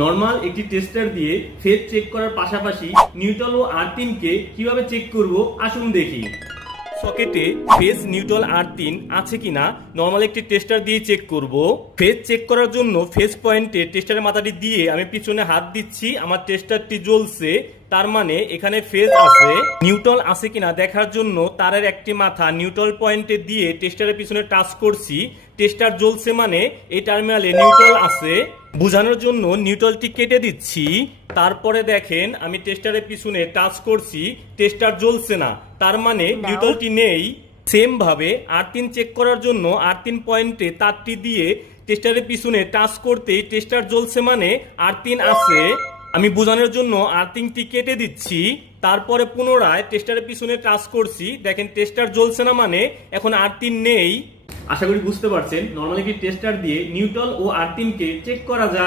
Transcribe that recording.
Normal একটি tester দিয়ে phase check করার পাশাপাশি নিউট্রাল ও আর্থিনকে কীভাবে চেক করব আসুন দেখি। সকেটে ফেজ নিউট্রাল আর্থিন আছে কিনা নর্মাল একটি টেস্টার দিয়ে চেক করব। ফেজ চেক করার জন্য ফেজ পয়েন্টে টেস্টারের মাথাটি দিয়ে আমি পিছনে হাত দিচ্ছি, আমার টেস্টারটি জ্বলছে, তার মানে এখানে ফেজ আছে। নিউট্রাল আছে কিনা দেখার জন্য তারের একটি মাথা নিউট্রাল পয়েন্টে দিয়ে টেস্টারের পিছনে টাচ করছি। টেস্টার জ্বলছে মানে এই টার্মিনালে নিউট্রাল আছে। বোঝানোর জন্য নিউট্রালটি কেটে দিচ্ছি। তারপরে দেখেন আমি টেস্টারের পিছনে টাচ করছি টেস্টার জ্বলছে না। তার মানে নিউট্রালটি নেই। সেম ভাবে আর্থিন চেক করার জন্য আর্থিন পয়েন্টে তারটি দিয়ে টেস্টারের পিছনে টাচ করতেই টেস্টার জ্বলছে মানে আর্থিন আছে। আমি বোঝানোর জন্য আর্থিংটি কেটে দিচ্ছি। তারপরে পুনরায় টেস্টারের পিছনে টাচ করছি। দেখেন টেস্টার জ্বলছে না মানে এখন আর্থিন নেই। আশা করি বুঝতে পারছেন। নর্মালি কি টেস্টার দিয়ে নিউট্রাল ও আর্থিনকে চেক করা যায়?